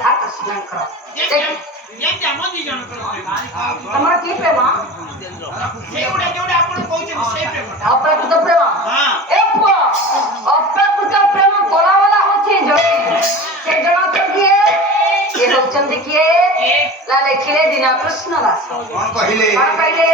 ରାଧା କୃଷ୍ଣଙ୍କର ତମର କି ପ୍ରେମ ଅପ୍ରାକୃତ ପ୍ରେମ ଏ ପୁଅ ଅପ୍ରାକୃତ ପ୍ରେମ କଲାବାଲା ହଉଛି ଜଣେ ସେ ଜଣ ତ କିଏ ସେ ହଉଛନ୍ତି କିଏ ନା ଲେଖିଲେ ଦୀନକୃଷ୍ଣ ଦାସ କଣ କହିଲେ